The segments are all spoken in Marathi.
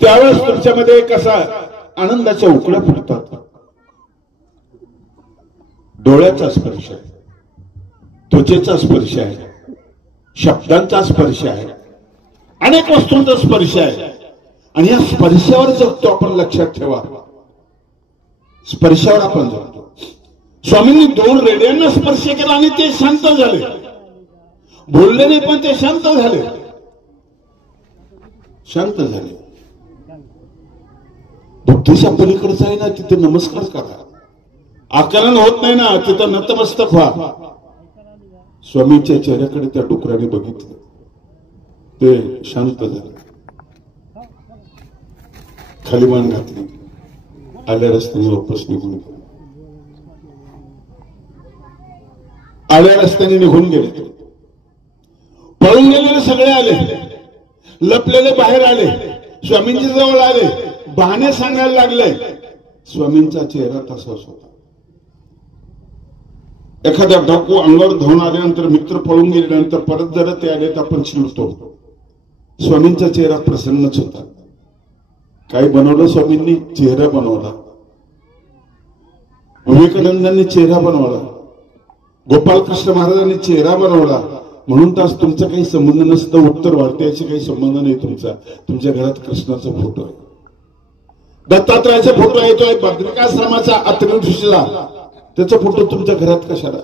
त्यावेळेस तुमच्यामध्ये कसा आनंदाच्या उकळ्या फुटतात. डोळ्याचा स्पर्श आहे, त्वचेचा स्पर्श आहे, शब्दांचा स्पर्श आहे, अनेक वस्तूंचा स्पर्श आहे. आणि या स्पर्शावर जगतो आपण. लक्षात ठेवा, स्पर्शावर आपण जगतो. स्वामींनी 2 रेड्यांना स्पर्श केला आणि ते शांत झाले. बोलले नाही पण ते शांत झाले. शांत झाले. बुद्धीच्या पलीकडचं आहे ना, तिथे नमस्कार करा. आकलन होत नाही ना, तिथं नतमस्तक व्हा. स्वामींच्या चेहऱ्याकडे त्या डुकराने बघितलं, ते शांत झाले. खाली मान घातली, आल्या रस्त्याने वापस निघून गेले. आल्या रस्त्याने निघून गेले. पळून गेलेले सगळे आले, लपलेले बाहेर आले, स्वामींची जवळ आले, बहाणे सांगायला लागले. स्वामींचा चेहरा तसाच होता. एखाद्या डाकू अंगावर धावून आल्यानंतर, मित्र पळून गेल्यानंतर परत जर ते आले तर आपण चिडतो. स्वामींचा चेहरा प्रसन्नच होता. काय बनवलं स्वामींनी? चेहरा बनवला. विवेकानंदांनी चेहरा बनवला. गोपालकृष्ण महाराजांनी चेहरा बनवला. म्हणून तर तुमचा काही संबंध नसतं, उत्तर भारतीयाशी काही संबंध नाही तुमचा. तुमच्या घरात कृष्णाचा फोटो आहे, दत्तात्रयाचा फोटो आहे, तो आहे बद्रिकाश्रमाचा अत्रि ऋषीचा, त्याचा फोटो तुमच्या घरात कशाला?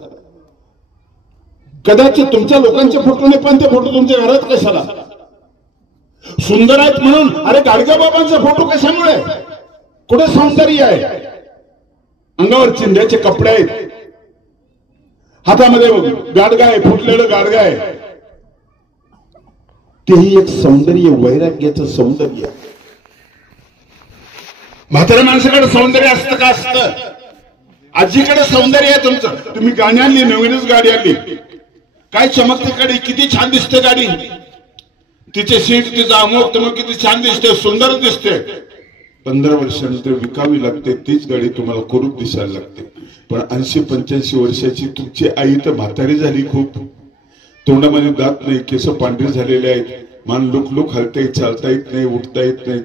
कदाचित तुमच्या लोकांचे फोटो नाही, पण ते फोटो तुमच्या घरात कशाला? सुंदर आहेत म्हणून. अरे गाडगे बाबांचा फोटो कशामुळे? कुठे सौंदर्य आहे? अंगावर चिंध्याचे कपडे आहेत, हातामध्ये गाडगा आहे, फुटलेलं गाडगा आहे. तेही एक सौंदर्य, वैराग्याचं सौंदर्य. म्हाताऱ्या माणसाकडे सौंदर्य असतं का? असतं. आजीकडे सौंदर्य आहे तुमचं. तुम्ही गाडी आणली, नवीनच गाडी आणली, काय चमकते गाडी, किती छान दिसते गाडी, तिचे सीट, तिचा अमोक तमोक किती छान दिसते, सुंदर दिसते. 15 वर्षानंतर विकावी लागते तीच गाडी, तुम्हाला कुरूप दिसायला लागते. पण 80-85 वर्षाची तुमची आई तर म्हातारी झाली खूप. तोंडामध्ये दात नाही, केस पांढरे झालेले आहेत, मान लुक लुक हलता येत, चालता येत नाही, उठता येत नाही,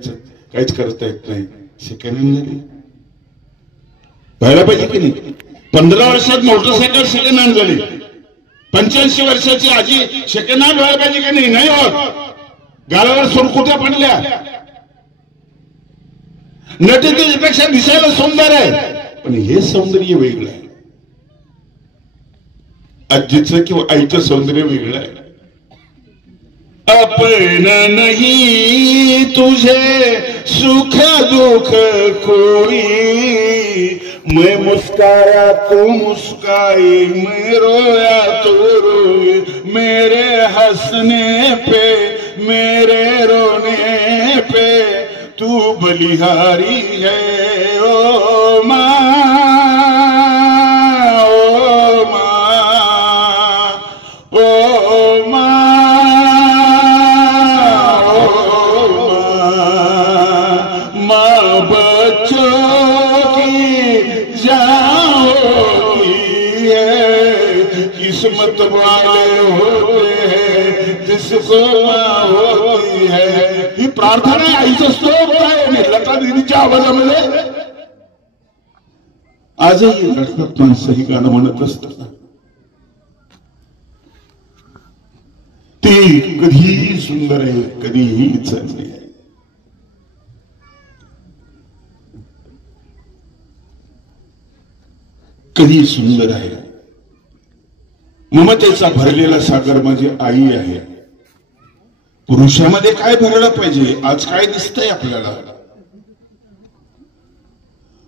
काहीच करता येत नाही. सेकंड हँड झाली. व्हायला पाहिजे की नाही? 15 वर्षात मोटरसायकल सेकंड हँड झाली. 85 वर्षाची आजी सेकंड हँड व्हायला पाहिजे की नाही? नाही होत. गालावर सुरकुट्या पडल्या. नटीपेक्षा दिसायला सुंदर आहे, पण हे सौंदर्य वेगळं आहे. आजीचं किंवा आईचं सौंदर्य वेगळं आहे. अपन नहीं तुझे सुख दुख कोई, मैं मुस्काया तू मुस्काई, मैं रोया तू रोई, मेरे हंसने पे मेरे रोने पे तू बलिहारी है. ओ माँ, ओ माँ, ओ माँ, ओ माँ, बच्चों की जान होती है, किस्मत वाले होते हैं जिसको माँ होती है. ही प्रार्थना आहे, आईचं स्तोत्र आहे. लता दिदीच्या आवाजामध्ये आजही लढतात माणसं ही गाणं म्हणत असतात. ती कधीही सुंदर आहे, कधीही चांगली आहे. कधी सुंदर आहे. ममतेचा भरलेला सागर माझी आई आहे. पुरुषामध्ये काय भरलं पाहिजे? आज काय दिसतंय आपल्याला?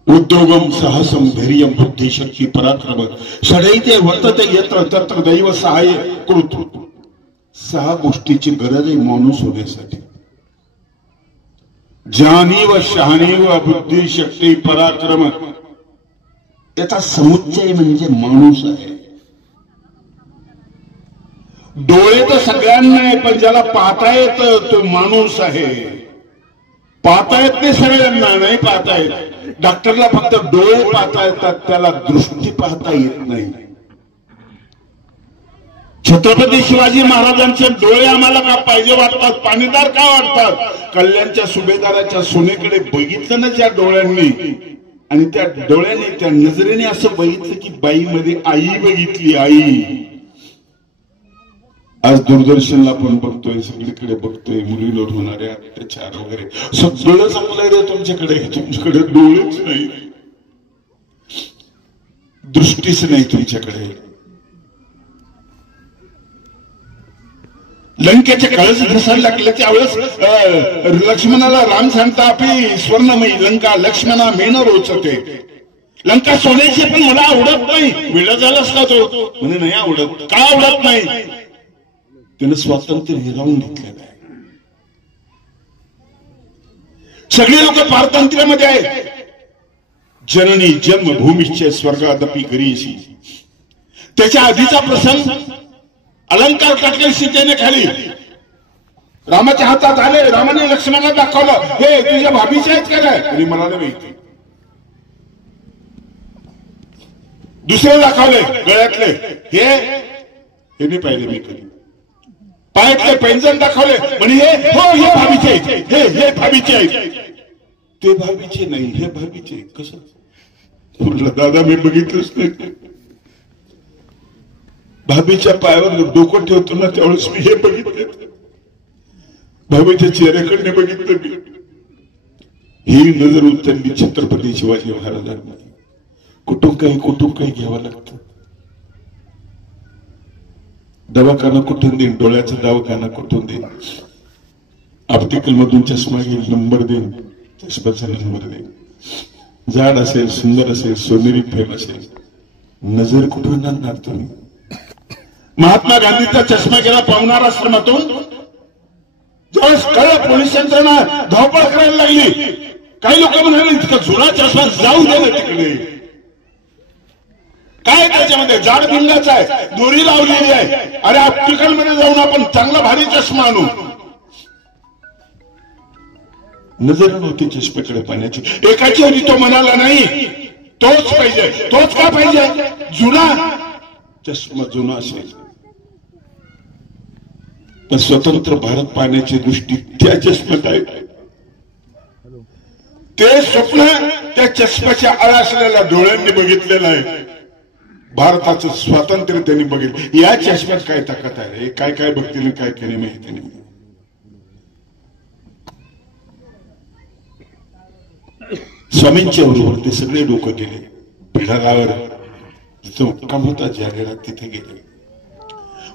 उद्योगम साहसम धैर्यम बुद्धिशक्ती पराक्रम षडैते वर्तते यत्र तत्र दैव सहाय्य कृत. 6 गोष्टीची गरज आहे माणूस होण्यासाठी. जाणीव, शहाणीव, बुद्धिशक्ती, पराक्रम याचा समुच्चय म्हणजे माणूस आहे. डोळे तर सगळ्यांना आहे, पण ज्याला पाहता येत तो माणूस आहे. पाहता येत नाही सगळ्यांना, नाही पाहता येत. डॉक्टरला फक्त डोळे पाहता येतात, त्याला दृष्टी पाहता येत नाही. छत्रपती शिवाजी महाराजांचे डोळे आम्हाला का पाहिजे वाटतात, पाणीदार का वाटतात? कल्याणच्या सुभेदाराच्या सोनेकडे बघितलं ना ज्या डोळ्यांनी, आणि त्या डोळ्याने त्या नजरेने असं बघितलं की बाईमध्ये आई बघितली, आई. आज दूरदर्शनला पण बघतोय, सगळीकडे बघतोय, मुलीवर होणारे अत्याचार वगैरे सगळं चांगलं रे तुमच्याकडे. तुमच्याकडे डोळेच नाही, दृष्टीच नाही तुमच्याकडे. लंकेचे कळस घसायला लागले त्यावेळेस लक्ष्मणाला राम सांगता, आपली स्वर्णमयी लंका लक्ष्मणा मेन रोचते. लंका सोन्याची पण मला आवडत नाही. वेळ झालाच का तो म्हणे नाही आवडत. का आवडत नाही? त्यानं स्वातंत्र्य हिरावून घेतलेलं आहे. सगळे लोक पारतंत्र्यामध्ये आहेत. जननी जन्मभूमीचे स्वर्गादपी गरीशी. त्याच्या आधीचा प्रसंग, अलंकार टाकले सीतेने खाली, रामाच्या हातात आले, रामाने लक्ष्मणाला दाखवलं, हे तुझ्या भाभीचे आहेत का काय? आणि मला नाही माहिती. दुसरे दाखवले गळ्यातले, हे नाही पाहिले मी कधी. पायातले पैंजण दाखवले, म्हणे हे हो हे भाभीचे आहेत, हे भाभीचे आहेत. ते भाभीचे नाही, हे भाभीचे. कसं? म्हटलं दादा मी बघितलंच नाही. भाभीच्या पायावर डोकं ठेवतो ना त्यावेळेस मी हे बघितले, भाभीच्या चेहऱ्याकडे बघितलं मी. ही नजर उचलली छत्रपती शिवाजी महाराजांनी. कुठून काही घ्यावं लागतं. दवाखाना कुठून देईन, डोळ्याचा दवाखाना कुठून देईन, ऑप्टिकल मधून चष्मा घेईल, नंबर देईन, चष्म्याचा नंबर देईन. जाड असेल, सुंदर असेल, सोनेरी फ्रेम असेल, नजर कुठून आणणार तुम्ही? महात्मा गांधीचा चष्मा गेला पवनार आश्रमातून. ज्यावेळेस कळलं पोलीस यंत्रणा धावपळ करायला लागली, काही लोक म्हणाले इतका जुना चष्मा जाऊ दे ना तिकडे. काय त्याच्यामध्ये जाड भिंगाचा आहे, दोरी लावलेली आहे. अरे ऑप्टिकल मध्ये जाऊन आपण चांगला भारी चष्मा आणू. नजर नव्हती चष्म्याकडे पाहण्याची. एकाची होती, तो म्हणाला नाही तोच पाहिजे. तोच का पाहिजे? जुना चष्मा जुना असेल. पण स्वतंत्र भारत पाहण्याची दृष्टी त्या चष्म्यात आहे. ते स्वप्न त्या चष्म्याच्या आळ असलेल्या डोळ्यांनी बघितलेलं आहे. भारताचं स्वातंत्र्य त्यांनी बघितलं. या चष्म्यात काय ताकद आहे? काय काय बघतील, काय केले माहिती नाही. स्वामींच्या बरोबर ते सगळे लोक गेले पिढारावर. जिथं मुक्काम होता जागेला तिथे गेले.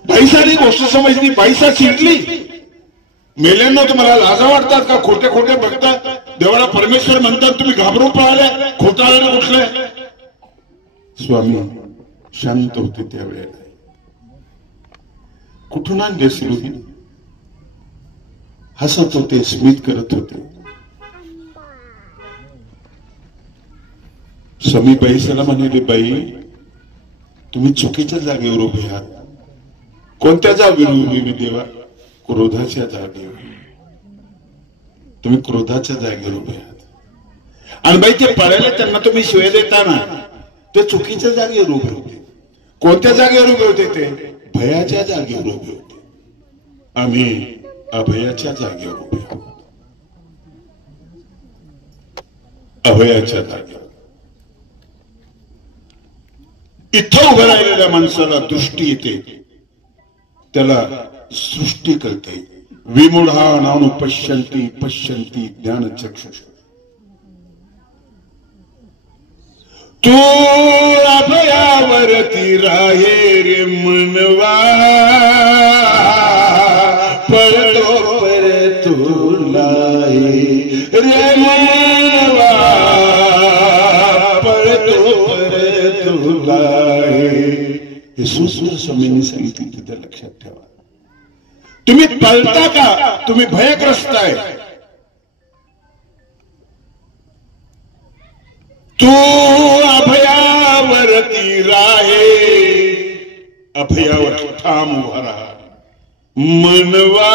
बाईसारी गोष्ट समजली, बाईसा चिडली. मेल्यांना तुम्हाला लाजा वाटतात का? खोटे खोटे बघतात. देवाला परमेश्वर म्हणतात, तुम्ही घाबरून पळाले, खोटाळले उठले. स्वामी शांत होते त्यावेळेला. कुठून आणले सिरोही? हसत होते, स्मित करत होते. स्वामी बाईसाला म्हणाले, बाई तुम्ही चुकीच्या जागेवर उभे आहात. कोणत्या जागेवर उभे मी देवा? क्रोधाच्या जागेवर. तुम्ही क्रोधाच्या जागेवर उभे आहात. आणि बाई ते पळायला त्यांना तुम्ही शिवाय देताना ते चुकीच्या जागेवर उभे होते. कोणत्या जागेवर उभे होते? ते भयाच्या जागेवर उभे होते. आम्ही अभयाच्या जागेवर उभे आहोत. अभयाच्या जागेवर. इथं उभं राहिलेल्या माणसाला दृष्टी येते, त्याला सृष्टी कळते. विमूढा नानु पश्यन्ति पश्यन्ति ज्ञानचक्षुष. तू अभयावरती राहे रे मनवा, पळतो परतुला रे मनवा, पळतो परतुला. हे सुंदर स्वामींनी सांगितलं, तिथे लक्षात ठेवा. तुम्ही पळता का? तुम्ही भयग्रस्त आहे. तू अभयावरती राहे, अभयावर ठाम उभा राहा मनवा.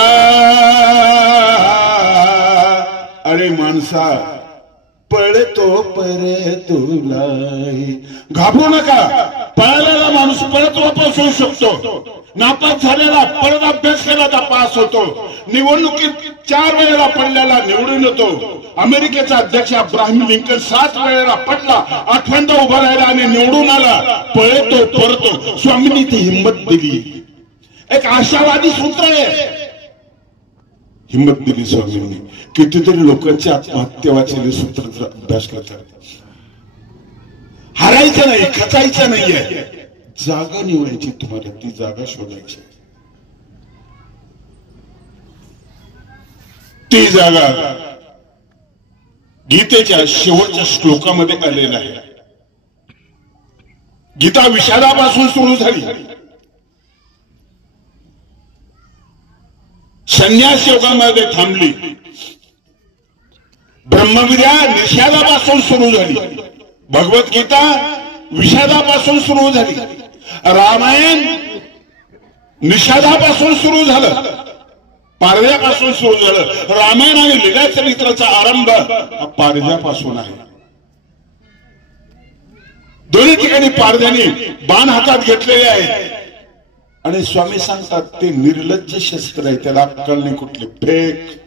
अरे माणसा पळतो परतुला. घाबरू नका. पळालेला माणूस परत वापस होऊ शकतो, नापास झालेला परत अभ्यास केला तर पास होतो, निवडणुकीत 4 वेळेला पडलेला निवडून येतो. अमेरिकेचा अध्यक्ष अब्राहम लिंकन 7 वेळेला पडला, 8व्यांदा उभा राहिला आणि निवडून आला. पळतो परतो. स्वामींनी ती हिंमत दिली. एक आशावादी सूत्र आहे. हिंमत दिली स्वामींनी. कितीतरी लोकांची आत्महत्या वाचलेले सूत्र अभ्यास करतात. हारायचं नाही, खचायचं नाहीये, जागा निवडायची. तुम्हाला ती जागा शोधायची. ती जागा गीतेच्या शेवटच्या श्लोकामध्ये आलेला आहे. गीता विषादापासून सुरू झाली. संन्यास योगामध्ये थांबली. ब्रह्मविद्या निषादापासून सुरू झाली. भगवद्गीता विषादापासून सुरू झाली. रामायण निषादापासून सुरू झालं, पारध्यापासून सुरू झालं. रामायण आणि लीला चरित्राचा आरंभ पारध्यापासून आहे. दोन्ही ठिकाणी पारध्याने बाण हातात घेतलेले आहे आणि स्वामी सांगतात ते निर्लज्ज शस्त्र आहे, त्याला अक्कल नाही कुठली. फेक.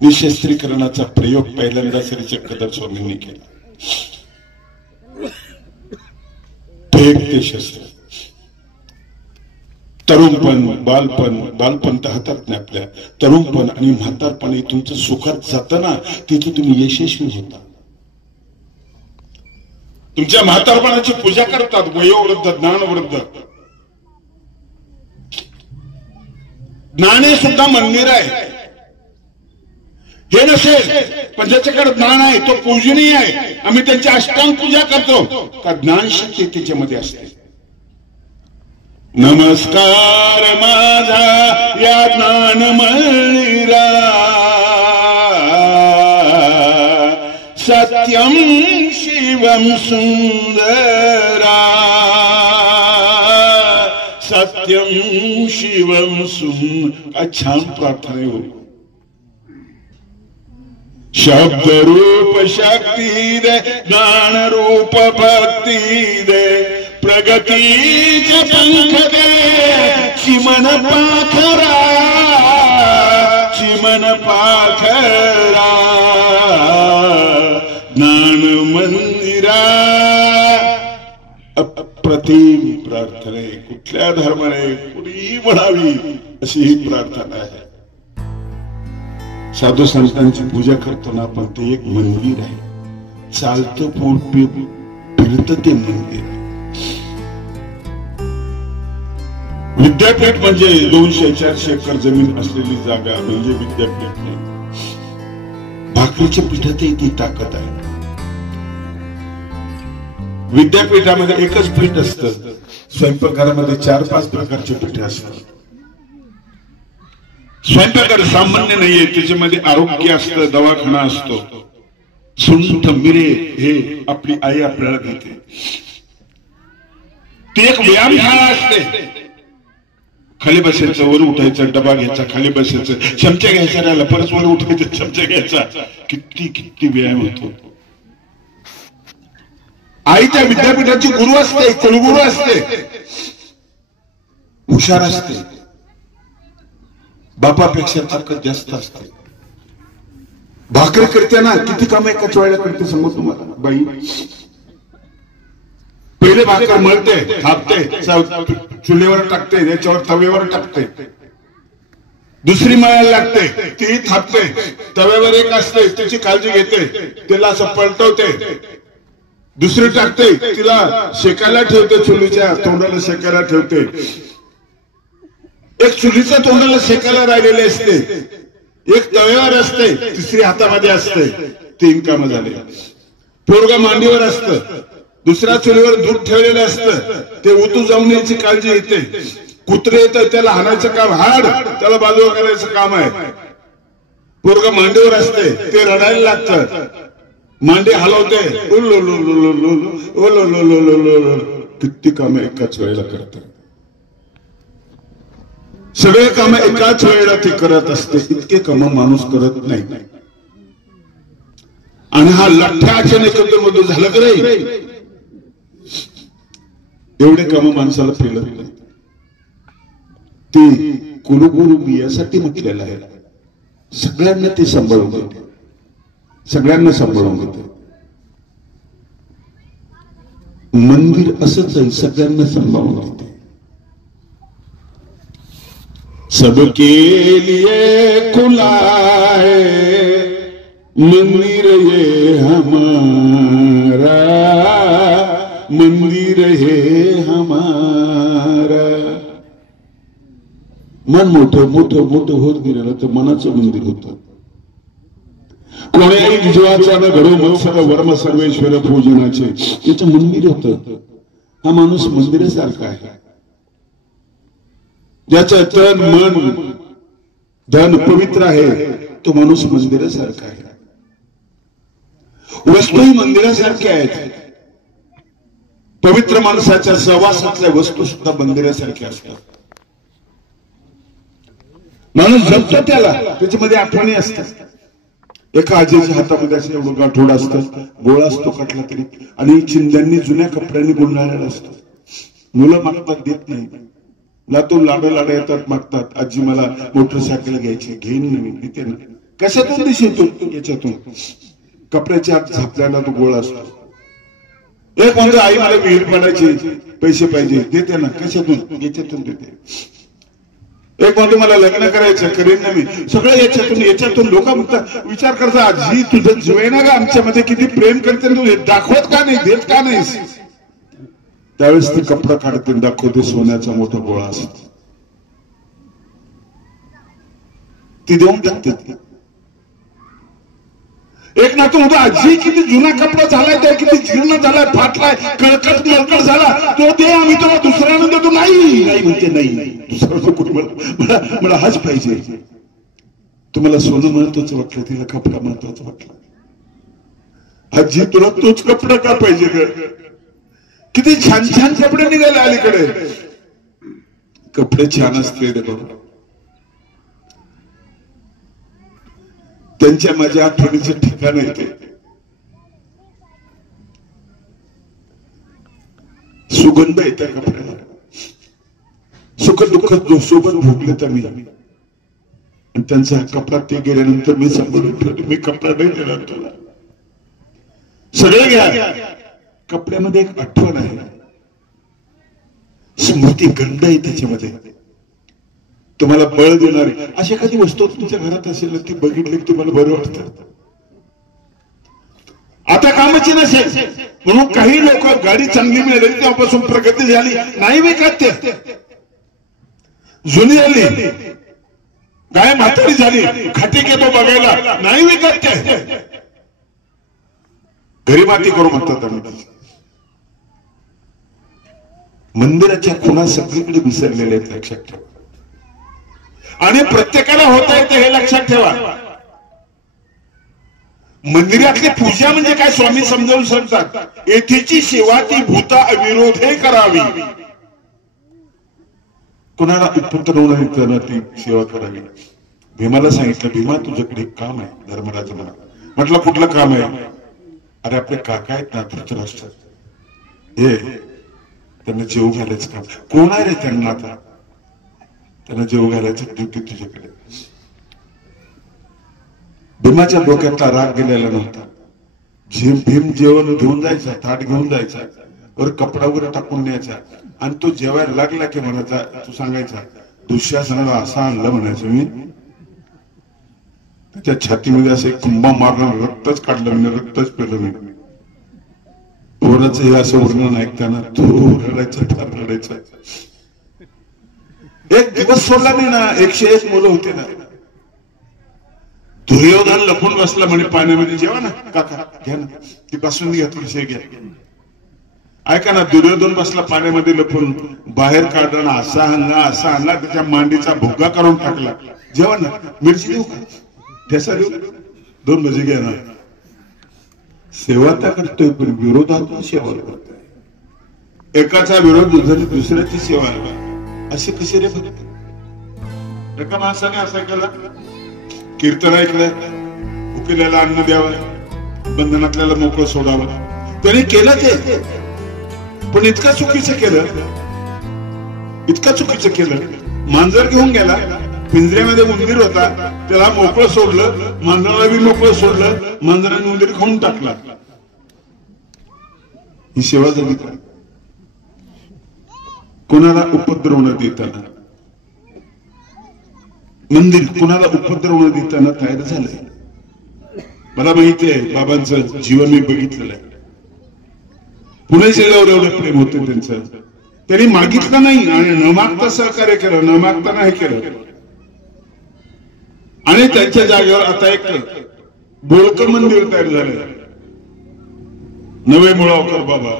निशस्त्रीकरणाचा प्रयोग पहिल्यांदा श्री चक्रधर स्वामींनी केला. फेक ते शस्त्र. तरुणपण, बालपण तर हातात नाही आपल्या. तरुणपण आणि म्हातारपण तुमचं सुखात जातं ना, तिथे तुम्ही यशस्वी होता. तुमच्या म्हातारपणाची पूजा करतात वयोवृद्ध, ज्ञानवृद्ध. ज्ञाने सुद्धा मंदिर आहे. हे नसेल पण ज्याच्याकडे ज्ञान आहे तो पूजनीय आहे. आम्ही त्यांची अष्टांग पूजा करतो का ज्ञान शक्ती त्याच्यामध्ये असते. नमस्कार माझा या ज्ञान मंदिरा, सत्यम शिवम सुंदरा, सत्यम शिवम सुंदर. छान प्रार्थना हो. शब्द रूप शक्ती दे, ज्ञान रूप भक्ती दे, प्रगतीचे पंख दे, चिमन पाखरा, चिमन पाखरा. ज्ञान मंदिरा. अप्रतिम प्रार्थना आहे. कुठल्या धर्माने कुणीही म्हणावी अशी ही प्रार्थना आहे. साधू संतांची पूजा करतो ना आपण, ते एक मंदिर आहे. चालतं फिरतं ते मंदिर. विद्यापीठ म्हणजे 200-400 एकर जमीन असलेली जागा म्हणजे विद्यापीठ नाही. भाकरीच्या पिठातही ती ताकद आहे. विद्यापीठामध्ये एकच पीठ असतं. स्वयंपाकघरामध्ये 4-5 प्रकारचे पीठे असतात. स्वयंपाकघर सामान्य नाहीये, त्याच्यामध्ये आरोग्य असतं, दवाखाना असतो. सुंठ मिरे हे आपली आई आपल्याला देते. ती एक व्यायामशाळा असते. खाली बसायचं, वर उठायचं, डबा घ्यायचा, खाली बसायचं, चमचा घ्यायचा, राहिला परत वर उठायचं, चमचा घ्यायचा. किती व्यायाम होतो. आई त्या विद्यापीठाची गुरु असते, कुलगुरू असते, हुशार असते. बापापेक्षा ताकद जास्त असते. भाकरी करते ना, किती काम एकाच वेळेला करते सांगू तुम्हाला. बाई पहिले भाकर मळते, थापते, चुलीवर टाकते, त्याच्यावर तव्यावर टाकते. दुसरी मळायला लागते, ती थापते. तव्यावर एक असते, त्याची काळजी घेते, तिला असं पलटवते. दुसरी टाकते, तिला शेकायला ठेवते, चुलीच्या तोंडाला शेकायला ठेवते. एक चुलीच्या तोंडाला शेकायला राहिलेले असते, एक तव्यावर असते, तिसरी हातामध्ये असते. 3 कामं झाले. पोरगा मांडीवर असतं, दुसऱ्या चुलीवर दूध ठेवलेलं असतं, ते उतू जाऊन याची काळजी येते. कुत्रे येतं, त्याला हाणायचं काम, हाड त्याला बाजूला करायचं काम आहे. पोरगा मांडीवर असते, ते रडायला लागतं, मांडी हलवते, किती काम एकाच वेळेला करतात. सगळे काम एकाच वेळेला ती करत असते. इतके काम माणूस करत नाही. आणि हा लठ्ठ्या अचानक मधून झालं की नाही. एवढे काम माणसाला फेलत नाही. ते कुलगुरु मी यासाठी म्हटलेलं आहे, सगळ्यांना ते सांभाळून घेते, सगळ्यांना सांभाळून घेते. मंदिर असंच आहे, सगळ्यांना सांभाळून घेते. सबके लिए खुला है मंदिर ये हमारा, मंदिर है हमारा. मन मोठं मोठं मोठं होत गेलेलं तर मनाचं मंदिर होतं. कोण्याही विजवाचा न घडो मत्सर वर्म सर्वेश्वर पूजनाचे, याचं मंदिर होतं. हा माणूस मंदिरासारखा आहे. ज्याचं तन मन धन पवित्र आहे तो माणूस मंदिरासारखा आहे. वस्तूही मंदिरासारख्या आहेत. पवित्र माणसाच्या सहवासातल्या वस्तू सुद्धा मंदिरासारख्या असतात. माणूस जपतो त्याला, त्याच्यामध्ये आठवणी असतात. एका आजीच्या हातामध्ये असं एवढं गाठोड असतं, गोळा असतो कटला तरी, आणि चिंध्यांनी जुन्या कपड्यांनी गुंडाळलेला असतो. मुलं मागतात, देत नाही. लातून लाडा लाडा येतात, मागतात, आजी मला मोटरसायकल घ्यायची, घेईन नवीन, देते ना. कशातून दिशेतून? याच्यातून कपड्याच्या आत झापल्याला तो गोळा असतो. एक म्हणजे आई मला विहीर पडायची, पैसे पाहिजे, देते ना. कशातून? याच्यातून देते. एक म्हणतो मला लग्न करायचं, करेन ना मी, सगळं याच्यातून. लोक म्हणतात, विचार करतात, आजी तुझं जीवन का आमच्यामध्ये किती प्रेम करते, तू दाखवत का नाही, देत का नाहीस? त्यावेळेस ती कपडा काढते, दाखवते, सोन्याचा मोठा गोळा असतो, ती देऊन टाकते. एक नातू म्हणतो, आजी किती जुना कपडा झालाय, तो किती जीर्ण झालाय, फाटलाय, कळकट मळकट झाला, तो दे, आम्ही तुला दुसऱ्यानं देतो. नाही नाही म्हणते, नाही दुसरा कुठे, मला हाच पाहिजे. तुम्हाला सोनं महत्वाचं वाटलं, तिला कपडा महत्वाचा वाटला. आजी तुला तोच कपडा का पाहिजे ग? किती छान छान कपडे निघाले अलीकडे. कपडे छान असते बाबा, त्यांच्या माझ्या आठवणीचं ठिकाण आहे ते. सुगंध आहे त्या कपड्याला, सुख दुःख सोबत भोगलेत आम्ही. आणि त्यांचा कपडा ते गेल्यानंतर मी सांभाळून ठेवतो, मी कपडा नाही देणार तुला, सगळं घ्या. कपड्यामध्ये एक आठवण आहे, स्मृती गंध आहे त्याच्यामध्ये, तुम्हाला बळ देणारी. अशी एखादी वस्तू तुमच्या घरात असेल, ती बघितली की तुम्हाला बरं वाटतं. आता कामाची नसेल म्हणून काही लोक गाडी चांगली मिळाली तेव्हापासून प्रगती झाली, नाही विकत ते. जुनी झाली, गाय म्हातारी झाली, खाटी घेतो बघायला, नाही विकत ते. घरी माती करू म्हणतात आम्ही. मंदिराच्या खुणा सगळीकडे विसरलेल्या आहेत, लक्षात ठेवा. आणि प्रत्येकाला होता येते हे लक्षात ठेवा. मंदिरातली पूजा म्हणजे काय स्वामी समजावून सांगतात, येथेची सेवा ती भूता अविरोधे करावी. कुणाला उत्पन्न होणार त्यांना ती सेवा करावी. भीमाला सांगितलं, भीमा तुझ्याकडे एक काम आहे. धर्मराज म्हटलं, कुठलं काम आहे? अरे आपले काका आहेत ना धृतराष्ट्र, हे त्यांना जेव घालायचं काम. कोण आहे रे त्यांना? आता त्यांना जेव घालायचं ड्युटी तुझ्याकडे. भीमाच्या डोक्यातला राग गेलेला नव्हता. भीम जेवण घेऊन जायचा, ताट घेऊन जायचा, वर कपडा वगैरे टाकून न्यायचा, आणि तो जेवायला लागला की म्हणायचा, तू सांगायचा दुःशासनाला असं आणलं म्हणायचं मी. त्याच्या छातीमध्ये असं एक कुंभा मारणार, रक्तच काढलं मी, रक्तच पेलं मी. पोराचं हे असं वर्णन ऐकताना तो रडायचा, फार रडायचा. एक दिवस सोडला नाही ना, 101 मुलं होते ना. दुर्योधन लपून बसला म्हणे पाण्यामध्ये, जेवा ना काका, घ्या ना ती बासुंदी घ्या, तुळशी घ्या. ऐका ना, दुर्योधन बसला पाण्यामध्ये लपून, बाहेर काढला, असा आणला त्याच्या मांडीचा भुगा करून टाकला. जेवा ना, मिरची देऊ का, ठेसा देऊ, 2 भजी घ्या ना. सेवा त्या करतोय पण विरोधात सेवा करतोय. एकाचा विरोध झाली दुसऱ्याची सेवा, असे कसे रे भक्त? एका माणसाने असं केला, कीर्तन ऐकलं, भुकेल्याला अन्न द्यावं, बंधनातल्याला मोकळं सोडावं, त्याने केलं ते. पण इतकं चुकीचं केलं. मांजर घेऊन गेला, पिंजऱ्यामध्ये उंदीर होता, त्याला मोकळं सोडलं, मांजराला बी मोकळं सोडलं, मांजराने उंदीर खाऊन टाकला. ही सेवा झाली का? कोणाला उपद्रव न देताना, मंदिर कोणाला उपद्रव न देताना तयार झालंय. मला माहिती आहे बाबांचं जीवन मी बघितलेलं आहे. पुणे जिल्ह्यावर एवढं प्रेम होतं त्यांचं. त्यांनी मागितलं नाही आणि न मागता सहकार्य केलं, न मागता नाही केलं. आणि त्यांच्या जागेवर आता एक बोळकं मंदिर तयार झालं, नवे मुळावकर बाबा.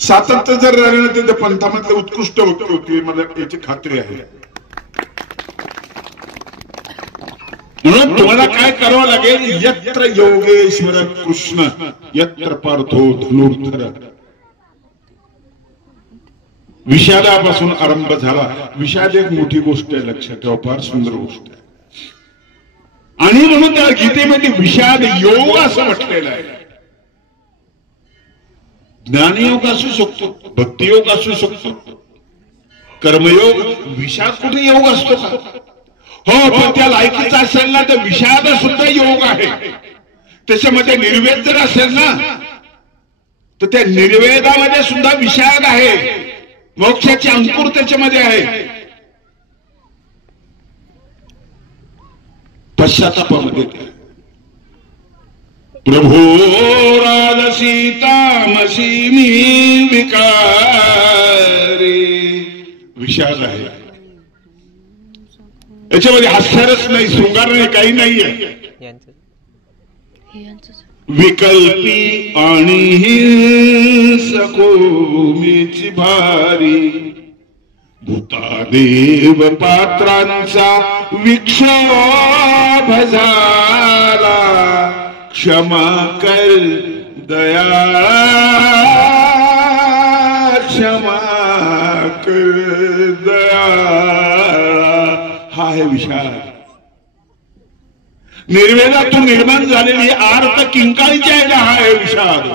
सातत्य जर राहिलं ना ते पंथामधले उत्कृष्ट व्यक्ती होती, मला याची खात्री आहे. म्हणून तुम्हाला काय करावं लागेल, यत्र योगेश्वर कृष्ण यत्र पार्थो धनुर्धर. विषादापासून आरंभ झाला. विषाद एक मोठी गोष्ट आहे, लक्षात ठेवा, फार सुंदर गोष्ट आहे. आणि म्हणून त्या गीतेमध्ये विषाद योग असं म्हटलेलं आहे. ज्ञानयोग असू शकतो, भक्तियोग असू शकतो, कर्मयोग. विषाद कुठे योग असतो का? हो, पण त्या लायकीचा असेल ना तर विषाद सुद्धा योग आहे. त्याच्यामध्ये निर्वेद जर असेल ना तर त्या निर्वेदामध्ये सुद्धा विषाद आहे. मोक्षाचे अंकुर त्याच्यामध्ये आहे. पश्चातापामध्ये प्रभो राजसी तामसी मी विकारी. विषाद आहे. याच्यामध्ये हास्यरस नाही, शृंगार नाही, काही नाहीये. विकल्पी आणि हिंसको मीची भारी. भूतादेव पात्रांचा विक्षोभ झाला. क्षमा कर दयाळा, क्षमा कर दयाळा. हा आहे विषाद. निर्वेदातून निर्माण झालेली आर्त किंकाळीची आहे, हा आहे विषाद.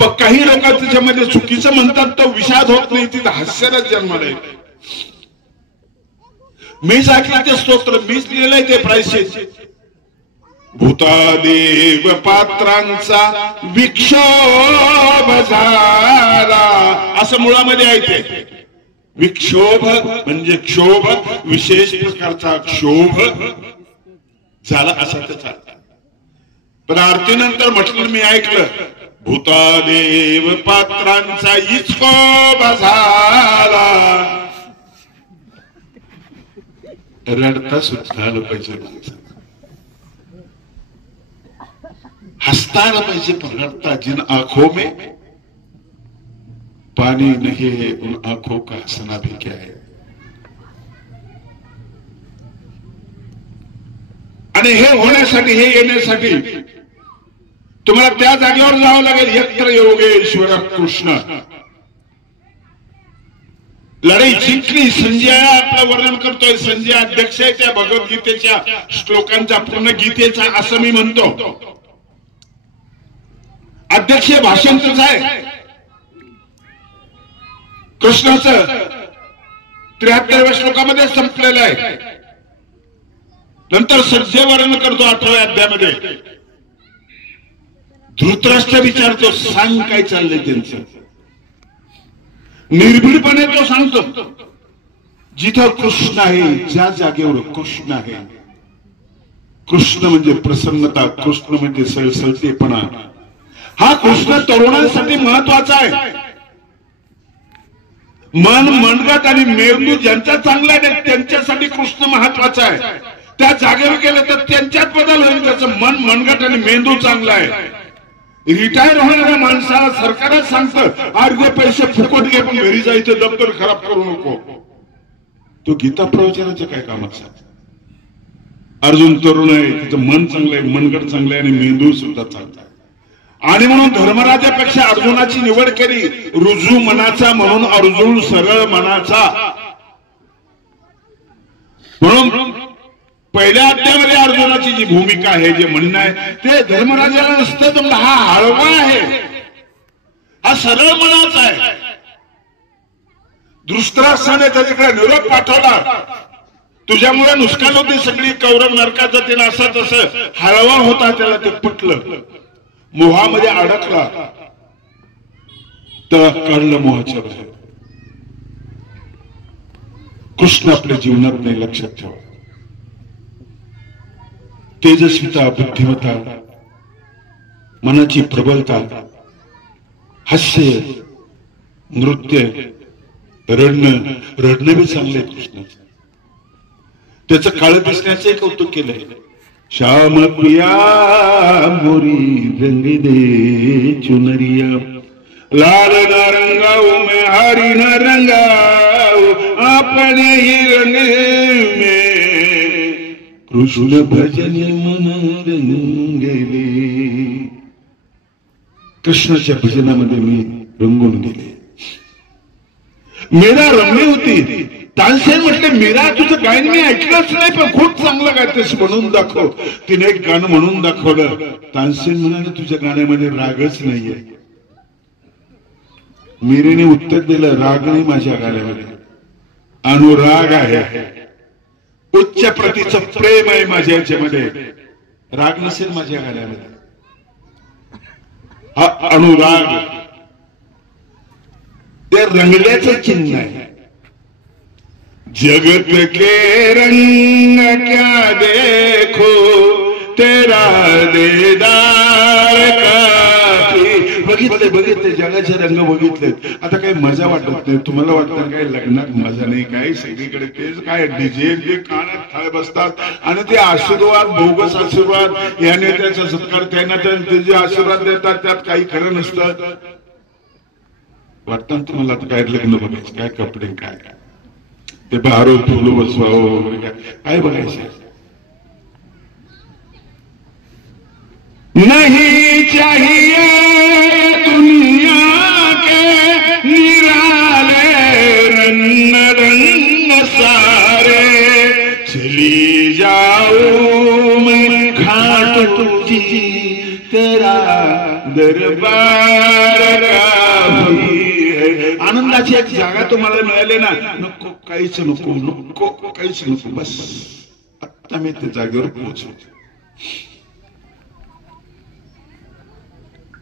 पण काही लोक त्याच्यामध्ये चुकीचं म्हणतात, तो विषाद होत नाही, तिथं हास्यरच जन्माला येते. मीच ऐकलं ते स्तोत्र, मीच लिहिलंय ते प्रायश्चित. भूतादेव पात्रांचा विक्षोभ झाला असं मुळामध्ये आहे ते. विक्षोभ म्हणजे क्षोभ, विशेष प्रकारचा क्षोभ झाला असा त्याचा. पण आरतीनंतर म्हटलं मी ऐकलं, भूतादेव पात्रांचा विक्षोभ झाला. रडता सुद्धा आलं पाहिजे, हंसता आलं पाहिजे, पण रडता. जिन आंखों में पानी नहीं है उन आंखों का हंसना भी क्या है. आणि हे होण्यासाठी, हे येण्यासाठी तुम्हाला त्या जागेवर जावं लागेल. यत्र योगेश्वर कृष्ण. लढाई जिंकली. संजय आपलं वर्णन करतोय. संजय अध्यक्ष आहे त्या भगवद्गीतेच्या श्लोकांचा, पूर्ण गीतेचा असं मी म्हणतो. अध्यक्ष भाषण तरच आहे कृष्णाचं. 73व्या श्लोकामध्ये संपलेलं आहे. नंतर संजय वर्णन करतो 8व्या अध्यायामध्ये. धृतराष्ट्र विचारतो, सांग काय चाललंय त्यांचं. निर्भीडपणे तो सांगतो, जिथं कृष्ण आहे, ज्या जागेवर कृष्ण आहे. कृष्ण म्हणजे प्रसन्नता, कृष्ण म्हणजे सळसळतेपणा. हा कृष्ण तरुणांसाठी महत्वाचा आहे. मन, मनगट आणि मेंदू ज्यांचा चांगला आहे त्यांच्यासाठी कृष्ण महत्वाचा आहे. त्या जागेवर गेलं तर त्यांच्यात बदल होईल. त्याचं मन, मनगट आणि मेंदू चांगला आहे. रिटायर होणाऱ्या माणसाला सरकारच सांगतं, अर्धे पैसे फुकट घे पण घरी जायचं, दप्तर खराब करू नको. तो गीता प्रवचनाचं काय कामाचं. अर्जुन तरुण आहे, तिचं मन चांगलं आहे, मनगट चांगलं आहे आणि मेंदू सुद्धा चांगला आहे. आणि म्हणून धर्मराजापेक्षा अर्जुनाची निवड केली. रुजू मनाचा म्हणून अर्जुन सरळ मनाचा. म्हणून पहिल्या अध्यायामध्ये अर्जुनाची जी भूमिका आहे, जे म्हणणं आहे ते धर्मराजाला नसतं जमलं. हा हळवा आहे, हा सरळ मनाचा आहे. धृतराष्ट्राने त्याच्याकडे निरोप पाठवला, तुझ्यामुळे नुकसान होती सगळी, कौरव नरकात जातील, असं तसं. हळवा होता, त्याला ते पटलं, मोहामध्ये अडकला, तर काढलं मोहाच्या बाहेर. कृष्ण आपल्या जीवनात नाही, लक्षात ठेवा. तेजस्विता, बुद्धिमत्ता, मनाची प्रबलता, हास्य, नृत्य, रडणं बी चांगले कृष्णाचं. त्याचं काळ दिसण्याचं कौतुक केलंय. श्याम पिया मोरी रंग दे चुनरिया, लाल नारंगाऊ में हरी न रंगाऊ, अपने ही रंग में कृष्ण भजन मन रंगले. कृष्णाच्या भजनामध्ये मी रंगून गेले. मीरा रमणी होती. तानसेन म्हटले, मीरा तुझं गायन मी ऐकलंच नाही, पण खूप चांगलं गायतेस, म्हणून दाखव. तिने एक गाणं म्हणून दाखवलं. तानसेन म्हणाले, तुझ्या गाण्यामध्ये रागच नाहीये. मीरेने उत्तर दिलं, राग नाही माझ्या गाण्यामध्ये, अनुराग आहे. उच्च प्रतीचं प्रेम आहे माझ्या याच्यामध्ये. राग नसेल माझ्या गाण्यामध्ये, हा अनुराग, ते रंगल्याचं चिन्ह आहे. जगत के रंग क्या देखो, तेरा दीदार काफी. बघितले जगाचे रंग बघितले. आता काही मजा वाटत नाही. तुम्हाला वाटतं काय लग्नात मजा नाही, काय सगळीकडे तेच काय डीजे जे कानात थाळ बसतात, आणि ते आशीर्वाद, बोगस आशीर्वाद, याने त्याचा सत्कार, त्याने त्याचे आशीर्वाद देतात, त्यात काही खरं नसतं. वाटतं तुम्हाला आता काय लग्न बघायचं, काय कपडे, काय ते बहारो फुलो बसवावं वगैरे, काय बघायचं. नहीं चाहिए दुनिया के निराले रंग रंग सारे, चली जाऊं मैं घाट तुझी, तेरा दरबार काफी है. आनंदाची एक जागा तुम्हाला मिळाली ना, नको काहीच नको, नको काहीच नको, बस आता मी त्या जागेवर पोहोचलो.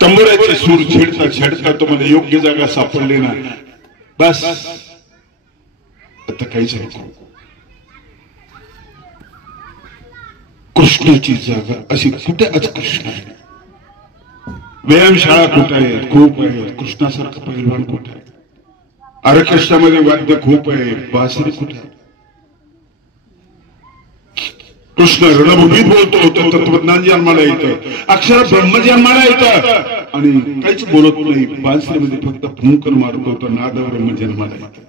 तंबुराचे सूर छेडता छेडता तुम्हाला योग्य जागा सापडली ना, बस आता काहीच नको. कृष्णाची जागा अशी कुठे आज कृष्ण आहे. व्यायामशाळा कुठे आहेत, खूप आहेत. कृष्णासारखं पहिलवान कुठे आहे. ऑर्केस्ट्रामध्ये वाद्य खूप आहे, बासरी कुठे आहे. कृष्ण रणभूमीत बोलतो, तो तत्वज्ञान जन्माला येतं, अक्षर ब्रह्म जन्माला येतं, आणि काहीच बोलत नाही. बासरीमध्ये फक्त फुंकर मारतो, तर नाद ब्रह्म जन्माला येतं.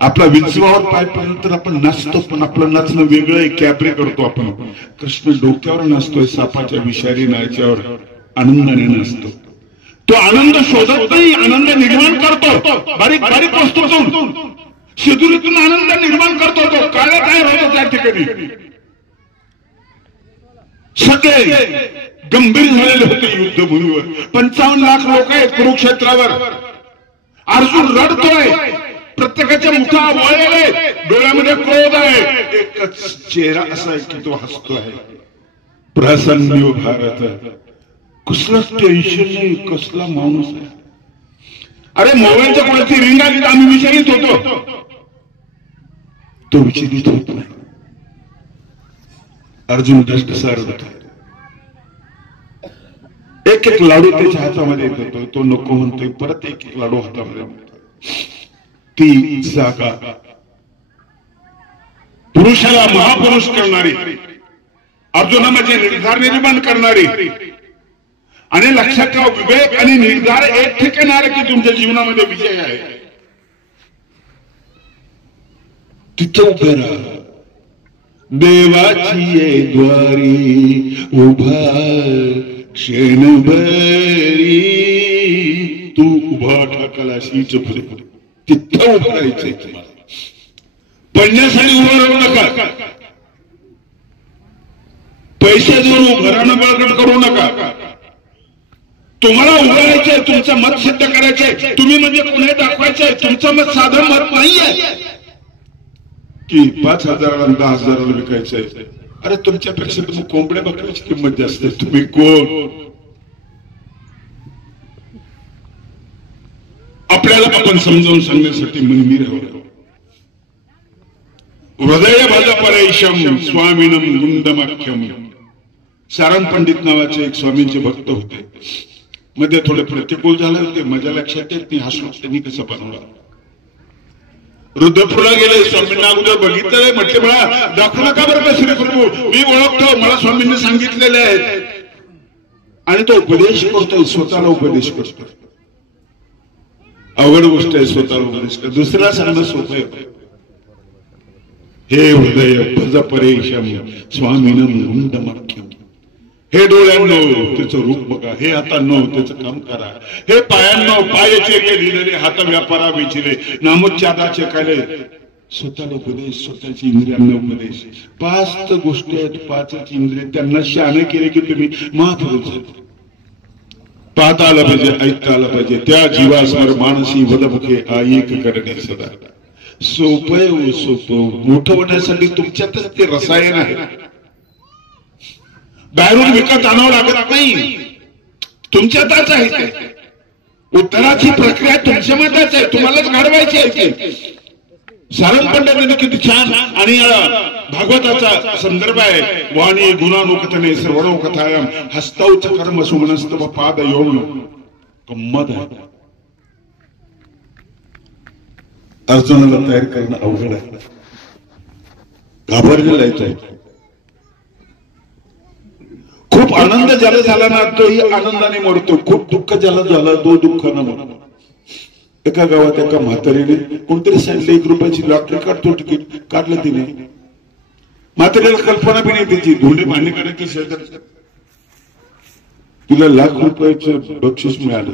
आपला विंचवावर पाय पडला तर आपण नाचतो, पण आपलं नाचणं वेगळं आहे, कॅबरे करतो आपण. कृष्ण डोक्यावर नाचतोय, सापाच्या विषारी नाच्यावर आनंदाने नाचतो. तो आनंद शोधत नाही, आनंद निर्माण करतो. बारीक बारीक वस्तूतून, शिदुरीतून आनंद निर्माण करतो. तो काळ्या तयार होतो त्या ठिकाणी. सगळे गंभीर झालेले होते युद्धभूमीवर. 55 लाख लोक आहेत कुरुक्षेत्रावर. अर्जुन रडतोय, प्रत्येकाच्या मुखा वळले, डोळ्यामध्ये क्रोध आहे. एकच चेहरा असा आहे की तो हसतो आहे. प्रसन्न भारत, कसलंच टेन्शन नाही, कसला माणूस आहे. अरे मोबाईलच्या कोणाची रिंग आली तर आम्ही विचारित होतो, तो विचलित होत नाही. अर्जुन कसा रडत आहे. एक एक लाडू त्याच्या हातामध्ये येतो, तो नको म्हणतोय, परत एक एक लाडू हातामध्ये म्हणतो. ती जागा पुरुषाला महापुरुष करणारी, अर्जुनामध्ये निर्धार निर्माण करणारी, आणि लक्षात ठेवा, विवेक आणि निर्धार एक ठिकाणी आले की तुमच्या जीवनामध्ये विजय आहे. तिथं उभं राहा. देवाची ये द्वारी उभा क्षणभरी, तू उभा ठाकला शीच पुढे, तिथं उभं राहायचंय तुम्हाला. पडण्यासाठी उभं राहू नका, पैसे देऊन घरानं बळकट करू नका. तुम्हाला उभारायचंय, तुमचं मत सिद्ध करायचंय. तुम्ही म्हणजे पुणे दाखवायचंय. तुमचं मत साधं मत नाहीये की 5,000 10,000 विकायचंय. अरे तुमच्यापेक्षा तुम्ही कोंबड्या बकऱ्याची किंमत जास्त आहे. तुम्ही कोण? आपल्याला आपण समजावून सांगण्यासाठी मंदिर हवं. हृदय भजपरेशम स्वामीनम गुंडमाख्यम. सारंग पंडित नावाचे एक स्वामींचे भक्त होते. मध्ये थोडे प्रतिकूल झाले होते. माझ्या लक्षात येत नाही हा श्लोक त्यांनी कसा बनवला. रुद्रपूरला गेले, स्वामींना अगोदर बघितलंय, म्हटले मला दाखवू नका बरं का श्री प्रभू, मी ओळखतो, मला स्वामींनी सांगितलेले आहेत. आणि तो उपदेश करतोय, स्वतःला उपदेश करतोय. अवघड गोष्ट आहे स्वतःला उपदेश कर. दुसऱ्याला सांगणं सोपं आहे. हे हृदय भज परेशम स्वामीनम गुंडमाख्यम. हे डोळ्यांनो त्याचं रूप बघा, हे हातांनो त्याचं काम करा, हे पायांनो पायाचे लिहिलेले, हात व्यापारा विचिले, नामोच्चाराचे काले. स्वतःला उपदेश, स्वतःची इंद्रियांना उपदेश. 5 गोष्टी आहेत, 5च इंद्रिय. त्यांना शहाणे केले की तुम्ही महापुरुष आहेत. पाहता आलं पाहिजे, ऐकता आलं पाहिजे. त्या जीवास्मर मानसी वदमुखे ऐक करणे सदा. सोपं सोपं. मोठं होण्यासाठी तुमच्यातच ते रसायन आहे. बाहेरून विकत आणावं लागत नाही, तुमच्यातच आहे ते. उत्तराची प्रक्रिया तुमच्या मताच आहे, तुम्हालाच घडवायची आहे. सारंग पंडितांनी किती छान. आणि भागवताचा संदर्भ आहे. वाणी गुणानुकथने सर्वणो कथायाम हस्तौच कर्म सुमनस्तव पाद योन. गंमत आहे. अर्जुनाला तयार करणं अवघड आहे. घाबरलेला आहे. खूप आनंद ज्याला झाला ना तोही आनंदाने मरतो. खूप दुःख ज्याला झालं तो दुःखानं मरतो. एका गावात एका म्हातारीने कोणतरी सांगितलं 1 रुपयाची लॉटरी काढतो, तिकीट काढलं तिने. म्हातारीला कल्पना बी नाही त्याची. धोंडी भांडी काढायची शेतात. तिला लाख रुपयाचं बक्षीस मिळालं.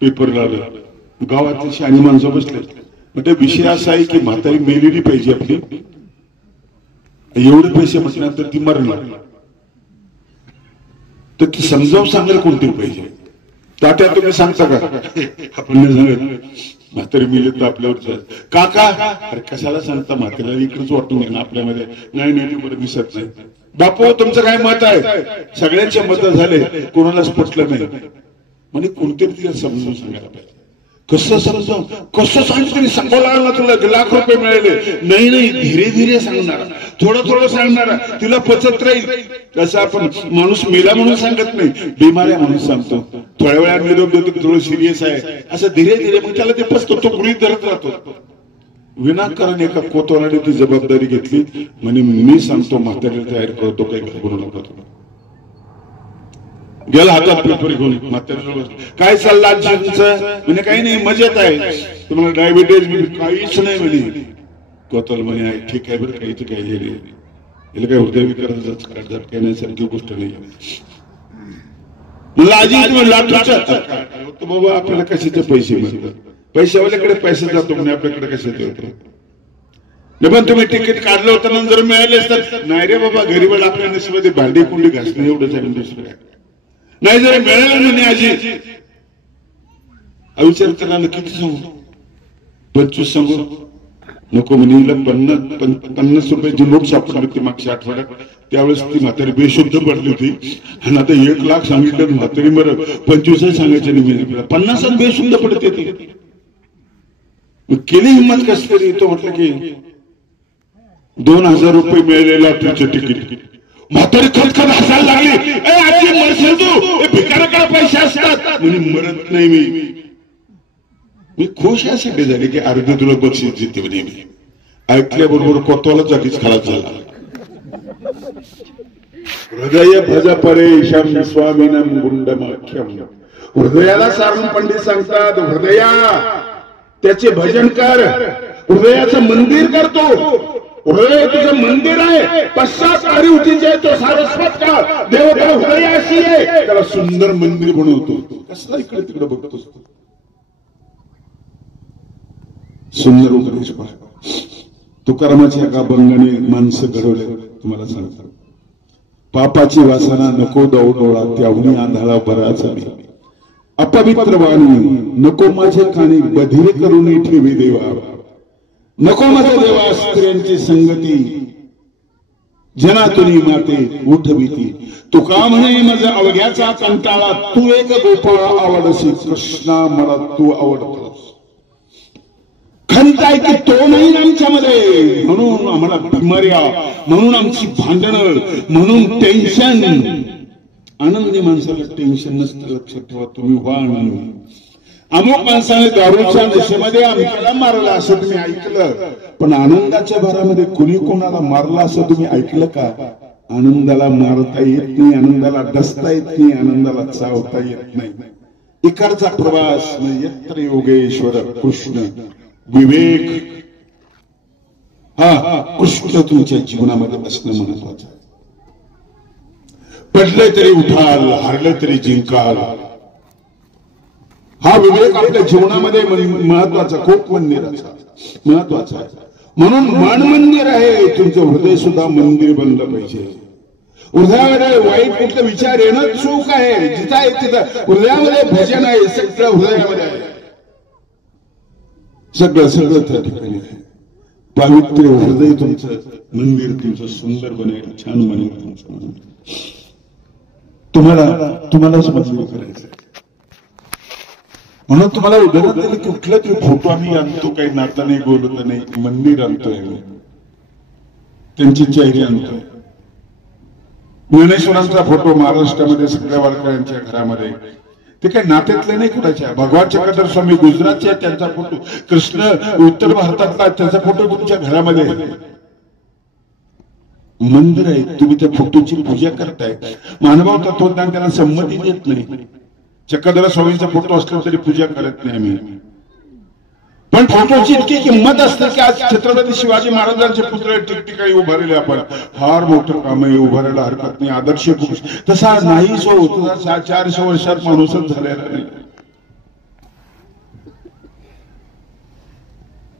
पेपरला आलं. गावातली शहाणी माणसं बसले. म्हणजे विषय असा आहे की म्हातारी मेलेली पाहिजे आपली. एवढे पैसे म्हटल्यानंतर ती मरणार. तर ती समजावून सांगायला कोणतरी पाहिजे. तात्या तुम्ही सांगता का? आपण नाही सांगत. म्हातारी मिळेल तर आपल्यावर काका, अरे कशाला सांगता? म्हातारीला इकडेच वाटून घेणं आपल्यामध्ये. नाही नाही बरं दिसत नाही. बापू तुमचं काय मत आहे? सगळ्यांचे मत झाले, कोणालाच पटलं नाही. म्हणजे कोणतरी तिला समजून सांगायला पाहिजे. कसं समजावून, कसं सांगितलं? सांगावं लागलं तुला लाख रुपये मिळाले. नाही धीरे धीरे सांगणार, थोडं थोडं सांगणार, तिला पचत राहील. कसं आपण माणूस मेला म्हणून सांगत नाही, बिमाऱ्या म्हणून सांगतो. थोड्या वेळा निरोप देतो की थोडं सिरियस आहे, असं धीरे धीरे. मग त्याला ते पचतो, तो गृहीत धरत राहतो. विनाकारण एका कोतवालाने ती जबाबदारी घेतली. म्हणजे मी सांगतो म्हातारीला तयार करतो, काही घाबरू नका. गेला हातात पेपर घेऊन म्हातारीला. काय चाललं आजींचं? म्हणजे काही नाही, मजेत आहे. तुम्हाला डायबिटीज काहीच नाही म्हणे. कोतवाल म्हणे आहे ठीक आहे बरं, काही काही याला काय हृदयविकाराचा झटका येण्यासारखी गोष्ट नाही. म्हणलं आजी बाबा आपल्याला कशाचे पैसे मिळतात? पैशावाल्याकडे पैसे जातो म्हणे, आपल्याकडे कशाचे होते? पण तुम्ही तिकीट काढलं होतं ना, जर मिळाले असतात. नाही रे बाबा, गरीबाला आपल्या नशिबामध्ये भांडी कुंडी घासणं एवढंच आहे, दुसरं काय नाही. जरी मिळालं म्हणे आजी, विचार करायला किती सांगू? 25 सांगू नको म्हणे. 50 रुपयाची नोट सापडली होती मागच्या आठवड्यात. त्यावेळेस ती म्हातारी बेशुद्ध पडली होती. आणि आता 1 लाख सांगितलं म्हातारी बरं 25 सांगायच्या नाही, 50 बेशुद्ध पडते ती. केली हिंमत कस तरी. तो म्हटलं की 2000 रुपये मिळाले लॉटरीचं तिकीट. म्हातारी खतखत हसायला लागली. आजी मरशील तू, भिकाऱ्याकडे पैसे असतात. म्हणजे मरत नाही मी खुश यासाठी झाले की अर्ध तुला बक्षीस देते म्हणे. मी ऐकल्याबरोबर कोतवाला जागीच खराब झाला. हृदय भज परेशम स्वामीनम गुंडमाख्यम. हृदयाला सारंग पंडित सांगतात, हृदया त्याचे भजन कर. हृदयाचं मंदिर करतो. हृदय तुझं मंदिर आहे. पश्चात उठीचे तो सारस्वत का देवता हृदयाशी आहे. त्याला सुंदर मंदिर बनवतो. कसला इकडे तिकडे बघतोस? सुंदर उपदेश. तुकारामाच्या एका बंगाने माणसं घडवले. तुम्हाला सांगतो, पापाची वासना नको दौडोळा त्याहुनी आंधळा बराच मी, अपवित्र वाणी नको माझे कानी बधीर करून ठेवी देवा, नको माझे देवा स्त्रियांची संगती जनातुनी माते उठविती, तुका म्हणे माझा अवघ्याचा कंटाळा तू एक गोपाळ आवडसी, कृष्णा मला तू आवडतोस. खंत आहे की तो नाही आमच्यामध्ये, म्हणून आम्हाला बिमाऱ्या, म्हणून आमची भांडणं, म्हणून टेन्शन. आनंदी माणसाला टेन्शन नसतं, लक्षात ठेवा तुम्ही. व्हा आनंदी. अमुक माणसाने दारूच्या नशेमध्ये आमच्याला मारला असं तुम्ही ऐकलं, पण आनंदाच्या भरामध्ये कुणी कोणाला मारला असं तुम्ही ऐकलं का? आनंदाला मारता येत नाही, आनंदाला डसता येत नाही, आनंदाला चावता येत नाही. इकडचा प्रवास यत्र योगेश्वर कृष्ण विवेक, हा कृष्ण तुमच्या जीवनामध्ये असणं महत्वाचं आहे. पडले तरी उठाल, हारले तरी जिंकाल, हा विवेक आपल्या जीवनामध्ये महत्वाचा, खूप मंदिराचा महत्वाचा आहे. म्हणून मन मंदिर आहे, तुमचं हृदय सुद्धा मंदिर बनलं पाहिजे. हृदयामध्ये वाईट कुठलं विचार येणं चूक आहे. जिथं आहे तिथं हृदयामध्ये भजन आहे, सगळं हृदयामध्ये आहे, सगळं सगळं त्या ठिकाणी आहे. पवित्र हृदय तुमचं मंदिर तुमचं सुंदर बनेल, छान बनेल तुमचं मंदिर. तुम्हालाच मंदिर करायचं. म्हणून तुम्हाला उदाहरण दिलं की कुठलं तरी फोटो आम्ही आणतो, काही नातं नाही, बोलत नाही, मंदिर आणतोय, त्यांची चेहरे आणतोय. ज्ञानेश्वरांचा फोटो महाराष्ट्रामध्ये सगळ्या वारकऱ्यांच्या घरामध्ये, ते काही नात्यातले नाही कुणाच्या. भगवान चक्रधर स्वामी गुजरातचे, त्यांचा फोटो. कृष्ण उत्तर भारतातला, त्याचा फोटो तुमच्या घरामध्ये मंदिर आहे. तुम्ही त्या फोटोची पूजा करताय. मानव तत्वज्ञान त्यांना संमती देत नाही. चक्रधर स्वामींचा फोटो असला तरी पूजा करत नाही आम्ही. पण फोटोची इतकी किंमत असते की आज छत्रपती शिवाजी महाराजांचे पुत्र ठिकठिकाणी उभारले. आपण फार मोठं काम आहे, उभारायला हरकत नाही. आदर्श पुरुष तसा नाहीच हो, तसा 400 वर्षात माणूसच झालेला नाही.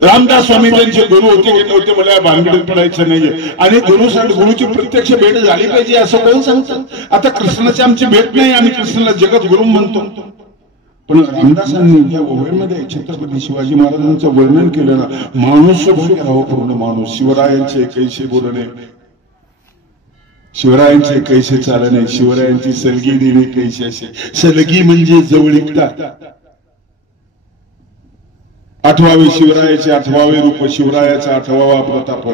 रामदास स्वामी त्यांचे गुरु होते की नव्हते मला भानगडीत पडायचं नाहीये. आणि गुरुची प्रत्यक्ष भेट झाली पाहिजे असं कोण सांगतं? आता कृष्णाची आमची भेट नाही, आम्ही कृष्णाला जगत गुरु म्हणतो. पण रामदासांनी या ओव्यामध्ये छत्रपती शिवाजी महाराजांचं वर्णन केलं ना, माणूस राहावं पूर्ण माणूस. शिवरायांचे कैसे बोलणे, शिवरायांचे कैसे चालणे, शिवरायांची सलगी देणे कैसे असे. सलगी म्हणजे जवळीकता. 8वावे शिवरायाचे 8वावे रूप, शिवरायाचा 8वावा प्रताप,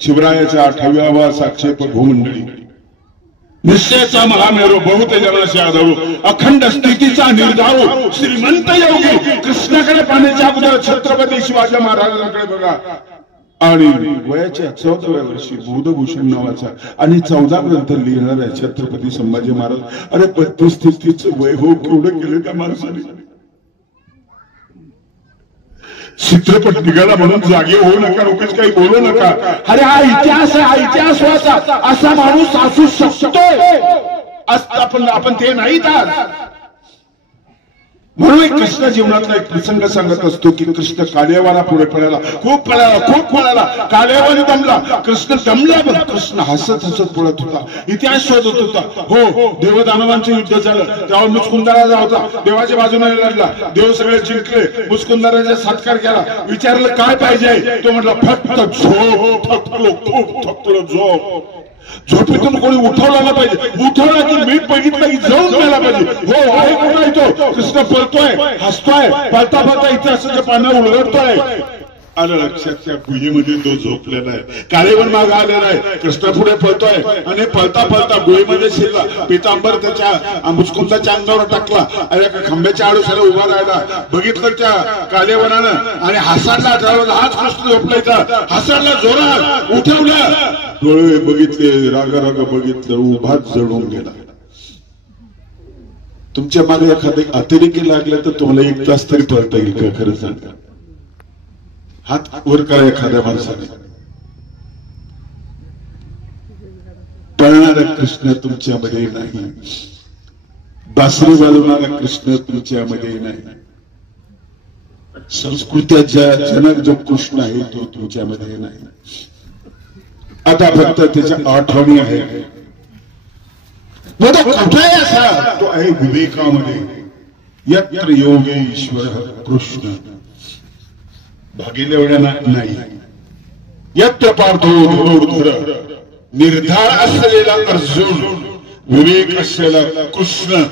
शिवरायाचा 8व्यावा साक्षेप भूमंडळी, निश्चयाचा महामेरू, बहुत जनाशी आधारू, अखंड स्थितीचा निर्धारू, श्रीमंत योगी. कृष्णाकडे पाहण्याच्या अगोदर छत्रपती शिवाजी महाराजांकडे बघा. आणि वयाच्या 14व्या वर्षी बुधभूषण नावाचा आणि 14 ग्रंथ लिहिणाऱ्या छत्रपती संभाजी महाराज. अरे 32-33 वय हो, केवढं केलं त्या माणसाने. चित्रपट निघाला म्हणून जागे होऊ नका, लोकच काही बोलू नका. अरे हा इतिहास आहे, हा इतिहास वाचा. असा माणूस असू शकतो, आपण ते नाहीत आज. म्हणून एक कृष्ण जीवनातला एक प्रसंग सांगत असतो की कृष्ण कालेवाला पुढे पळाला, खूप पळाला, कालेवाने दमला. कृष्ण दमला, पण कृष्ण हसत हसत पळत होता, इतिहास शोधत होता. हो, देवदानवांचं युद्ध झालं, तेव्हा मुचकुंदराजा होता, देवाच्या बाजूने लढला, देव सगळे जिंकले. मुचकुंदराजा सत्कार केला, विचारलं काय पाहिजे, तो म्हटला फक्त झोप. थकलो, खूप थकलो, झोप. झोपेतून कोणी उठवला पाहिजे, उठवला की मी बघितलं की जाऊन गेला पाहिजे. हो आहे, कोण आहे तो? कृष्ण पळतोय, हसतोय, पळता इतिहासाच्या पानं उलगडतोय. आलं लक्षात, त्या गुहेमध्ये तो झोपलेला आहे. काळेवर माग आलेला आहे. कृष्ण पुढे पळतोय आणि पळता गुहेमध्ये शिरला. पितांबर त्याच्या मुचकुंदाच्या अंगावर टाकला आणि एका खांब्याच्या आडूसाला उभा राहिला. बघितलं त्या कालेवनानं आणि हसाडला, हाच कृष्ण झोपलायचा. हसाडला, जोरात उठवला, डोळे बघितले, राग बघितलं, उभाच जळून गेला. तुमच्या मागे एखादे अतिरेकी लागले तर तुम्हाला 1 तास तरी पळता येईल का? खरं सांगा, हात वर करा एखाद्या माणसाने. पळणारा कृष्ण तुमच्यामध्ये नाही, बासरी वाजवणारा कृष्ण तुमच्यामध्ये नाही. संस्कृतीचा जनक जो कृष्ण आहे तो तुमच्यामध्ये नाही. आता फक्त त्याच्या आठवणी आहे. कुठे असा तो आहे विवेकामध्ये. यत्र योगेश्वर कृष्ण भागील एवढ्या नाही. यत्र पार्थो धनुर्धर निर्धार असलेला अर्जुन विवेक असलेला कृष्ण.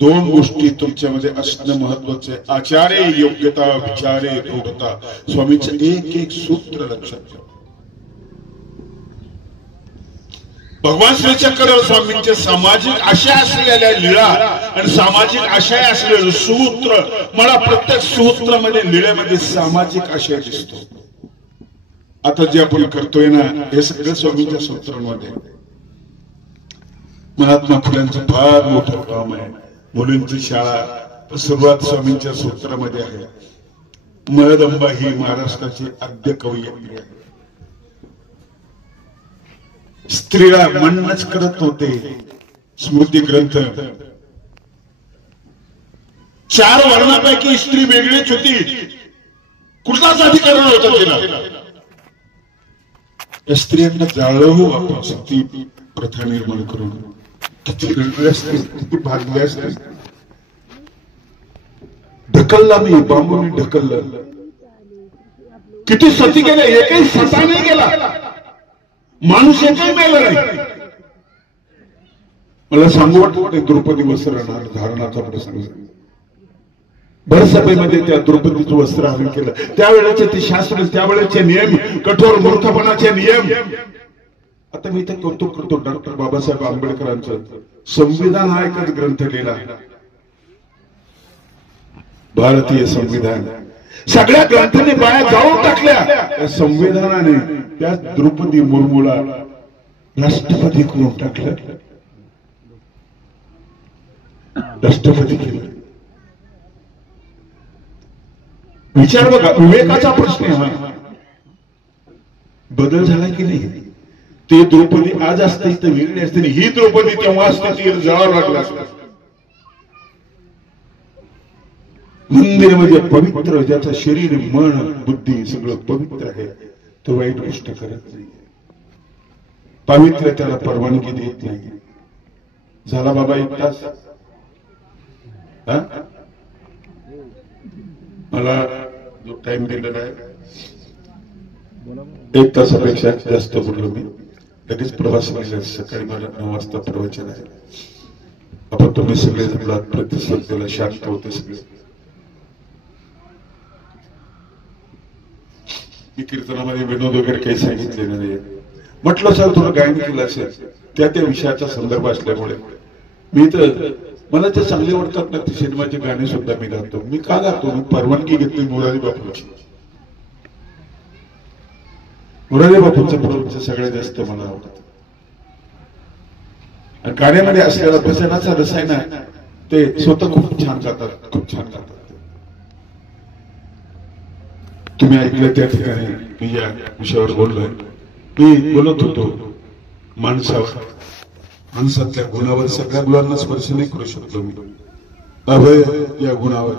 दोन गोष्टी तुमच्यामध्ये असणं महत्वाचं आहे. आचारे योग्यता विचारे दृढता. स्वामींचं एक एक सूत्र लक्षात ठेवा. भगवान श्री चक्रधर स्वामींचे सामाजिक आशय असलेल्या लीळा आणि सामाजिक आशय असलेलं सूत्र. मला प्रत्येक सूत्रामध्ये लीळेमध्ये सामाजिक आशय दिसतो. आता जे आपण करतोय ना हे सगळं स्वामींच्या सूत्रांमध्ये. महात्मा फुल्यांचं फार मोठं काम आहे. मुलींची शाळा सुरुवात स्वामींच्या सूत्रामध्ये आहे. महदंबा ही महाराष्ट्राची आद्य कवयित्री आहे. स्त्रीला म्हणणंच करत नव्हते. स्मृती ग्रंथ 4 वर्णापैकी स्त्री वेगळीच होती. कुठलाच अधिकार नव्हता तिला. या स्त्रियांना जाळवू आपण सती प्रथा निर्माण करून. किती घडले असते, किती भागले असते. ढकलला मी बांबूने ढकललं. किती सती गेले. एकही सता नाही गेला. माणूस एकही मेला नाही. मला सांगू वाटत द्रौपदी वस्त्र धारणाचा प्रसंग. भरसभेमध्ये त्या द्रौपदीचं वस्त्र हरण केलं. त्यावेळेचे ते शास्त्र, त्यावेळेचे नियम, कठोर मूर्खपणाचे नियम. आता मी ते कौतुक करतो डॉक्टर बाबासाहेब आंबेडकरांचं संविधान हा एकच ग्रंथ लिहिला. भारतीय संविधान. सगळ्या ग्रंथांनी बाया जाऊन टाकल्या. त्या संविधानाने त्या द्रौपदी मुर्मूला राष्ट्रपती करून टाकलं. राष्ट्रपती केलं. विचार बघा. विवेकाचा प्रश्न हा. बदल झाला की नाही. ते द्रौपदी आज असते तर वेगळी असते. ही द्रौपदी तेव्हा असते ती जळावं लागला असतं. मंदिरामध्ये पवित्र ज्याचं शरीर मन बुद्धी सगळं पवित्र आहे तो वाईट गोष्ट करत नाही. पवित्र त्याला परवानगी देत नाही. झाला बाबा 1 तास. मला जो टाइम दिलेला आहे 1 तासापेक्षा जास्त बोललो मी. लगेच प्रवास केला. सकाळी मला 9 वाजता प्रवचन आहे. आपण तुम्ही सगळे जमलात, प्रतिसाद दिला, शांत होते सगळे. मी कीर्तनामध्ये विनोद वगैरे काही सांगितले नाही. म्हटलं सर थोडं गायन केलं असेल त्या विषयाचा संदर्भ असल्यामुळे मी तर मला ते चांगले वाटतात ना ते सिनेमाचे गाणे सुद्धा मी गातो. मी का गातो. मी परवानगी घेतली मोरारी बापूची. मोरारी बापूंचं प्रवचन सगळ्यात जास्त मला आवडतं. आणि गाण्यामध्ये असलेला भजनाचा रस आहे ना ते स्वतः खूप छान गातात. खूप छान गातात. तुम्ही ऐकलं त्या ठिकाणी मी या विषयावर बोललोय. मी बोलत होतो माणसावर, माणसातल्या गुणावर. सगळ्या गुणांना स्पर्श नाही करू शकतो मी. अभय या गुणावर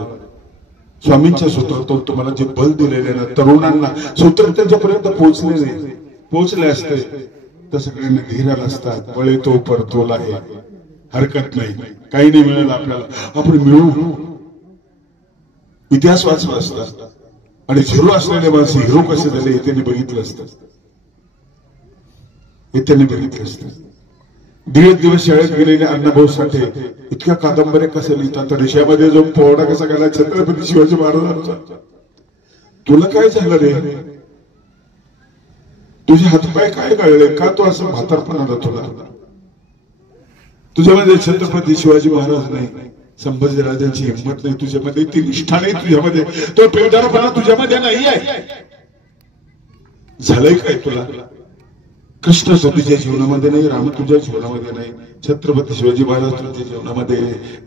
स्वामींच्या सूत्रातून तुम्हाला जे बल दिलेले ना तरुणांना सूत्र त्यांच्यापर्यंत पोहोचले नाही. पोहोचले असते तर सगळ्यांना धीराला असतात. वळे तो परतोल आहे. हरकत नाही. काही नाही मिळेल आपल्याला. आपण मिळू. इतिहास वाचला असता आणि झिरो असलेले माणसं हिरो कसे झाले हे त्यांनी बघितलं असतं. हे त्यांनी बघितलं असतं. 1.5 दिवस शाळेत गेलेले अण्णाभाऊ साठे इतक्या कादंबऱ्या कशा लिहितात. देशामध्ये जो पोवाडा कसा गेला छत्रपती शिवाजी महाराजांचा. तुला काय झालं रे. तुझे हातपाय काय गळले. का तू असं म्हातारपणा आला तुला. तुझ्यामध्ये छत्रपती शिवाजी महाराज नाही. संभाजीराजांची हिंमत नाही तुझ्यामध्ये. ती निष्ठा नाही तुझ्यामध्ये. तो पेवदारपणा तुझ्यामध्ये नाही आहे. झालंय काय तुला. कृष्ण तुझ्या जीवनामध्ये नाही. राम तुझ्या जीवनामध्ये नाही. छत्रपती शिवाजी महाराज तुझ्या जीवनामध्ये,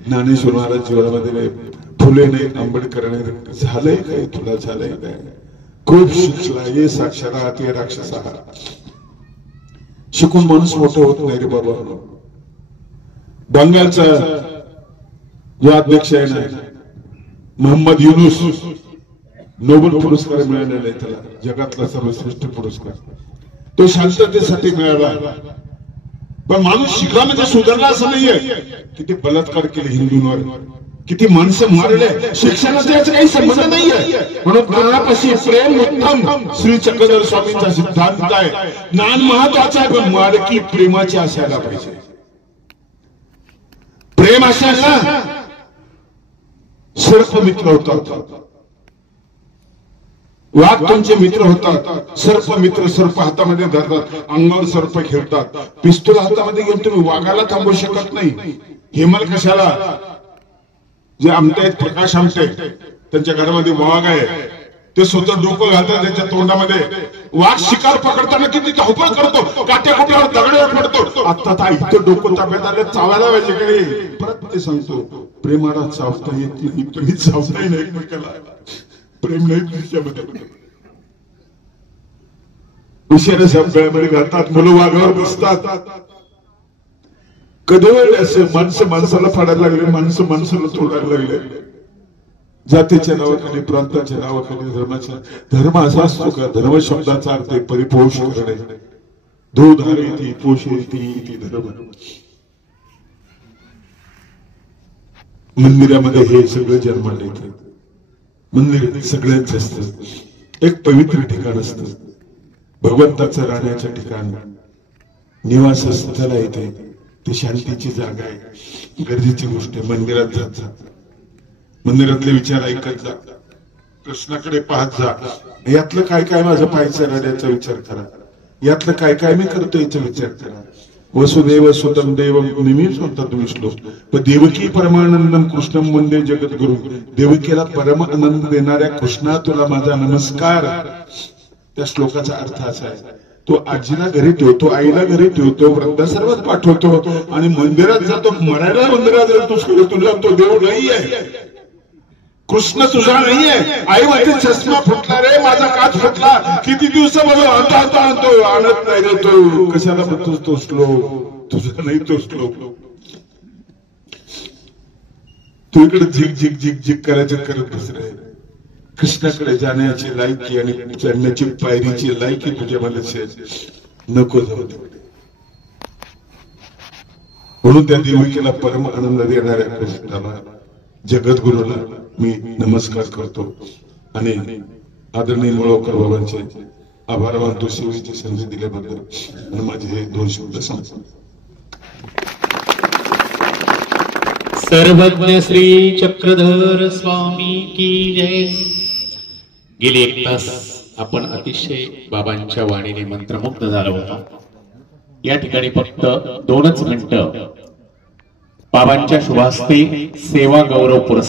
ज्ञानेश्वर महाराज जीवनामध्ये नाही. फुले नाही. आंबेडकर नाही. झालंय काय तुला. झालंय काय. खूप शिकला. ये साक्षरात ये राक्षसा. शिकून माणूस मोठं होत नाही रे बाबा. बंगालचा जो अध्यक्ष आहे ना मोहम्मद युनुस नोबेल पुरस्कार मिळालेला आहे त्याला, जगातला सर्वश्रेष्ठ पुरस्कार. तो शांततेसाठी मिळाला. पण माणूस शिकला म्हणजे सुधारला असं नाहीये. किती बलात्कार केले हिंदूंवर, किती माणसं मारले, शिक्षणाचा याचा काही संबंध नाहीये. म्हणून ज्ञानापाशी प्रेम उत्तम श्री चक्रधर स्वामींचा सिद्धांत आहे. ज्ञान महत्वाचं आहे, पण मार्गी प्रेमाची असायला पाहिजे. प्रेम असेल ना, सर्प मित्र होतात, वाघ तुमचे मित्र होतात, सर्प मित्र सर्प हातामध्ये धरतात, अंगावर सर्प खेळतात. पिस्तूल हातामध्ये घेऊन तुम्ही वाघाला थांबवू शकत नाही. हेमल कशाला, जे आमटे आहेत प्रकाश आमटे, त्यांच्या घरामध्ये वाघ आहे, ते स्वतः डोकं घालतात त्यांच्या तोंडामध्ये. वाघ शिकार पकडताना किती धावपळ करतो, काट्या कुठल्यावर दगडावर पडतो. आता इथं डोकं ताब्यात आलं, चावायला पाहिजे कडे. परत ते सांगतो, प्रेमाला चावता येत नाही, तुम्ही चावताही नाही एकमेकाला, प्रेम नाही तुमच्यामध्ये. उशिरा गळ्यामध्ये घालतात, मुलं वाघावर बसतात. कधी वेळ असे माणसं माणसाला फाडायला लागले, माणसं माणसाला तोडायला लागले. जातीच्या नावाखाली, प्रांताच्या नावाखाली, धर्माच्या. धर्म असा असतो का? धर्म शब्दाचा अर्थ आहे परिपोष करणे. धोधारेती पोषेती धर्म. मंदिरामध्ये हे सगळं जन्माला येतं. मंदिर सगळ्यांचं असतं, एक पवित्र ठिकाण असतं, भगवंताचं राहण्याचं ठिकाण, निवासस्थाला येते. ती शांतीची जागा आहे, गरजेची गोष्ट आहे. मंदिरात जात जा, मंदिरातले विचार ऐकत जा, कृष्णाकडे पाहत जा. यातलं काय काय माझं पाहायचं राहण्याचा विचार करा, यातलं काय काय मी करतो याचा विचार करा. वसुदेव सुतम देव नेहमीच होता तुम्ही श्लोक. पण देवकी परमानंदम कृष्णम वंदे जगद्गुरु. देवकीला परम आनंद देणाऱ्या कृष्णा तुला माझा नमस्कार. त्या श्लोकाचा अर्थ असा आहे, तो आजीला घरी ठेवतो, आईला घरी ठेवतो, वृद्धाश्रमात पाठवतो आणि मंदिरात जातो. मराठा मंदिरात जातो, तुझा तो देव नाही आहे, कृष्ण तुझा नाहीये. आई म्हणते चष्मा फुटला रे, माझा काच फुटला, किती दिवसामध्ये आणतो आणत नाही रे. तो कशाला म्हणतोस तो श्लोक, तुझा नाही तो श्लोक. तू इकडे झिक झिक झिक झिक करायचं करत बस रे. कृष्णाकडे जाण्याची लायकी आणि चढण्याची पायरीची लायकी तुझ्यामध्ये नको जाऊ. म्हणून त्या देविकेला परम आनंद देणाऱ्या कृष्णाला, जगद्गुरूला मी नमस्कार करतो आणि आदरणीय मुळोकर बाबांचे आभार मानतो सेवेची संधी दिल्याबद्दल. आणि माझे हे 2 शब्द सांगतो. सर्वज्ञ श्री चक्रधर स्वामी की जय. गेली 1 तास आपण अतिशय बाबांच्या वाणीने मंत्रमुग्ध झालो होता. या ठिकाणी फक्त 2च मिनिटं बाबांच्या शुभास्ते सेवा गौरव पुरस्कार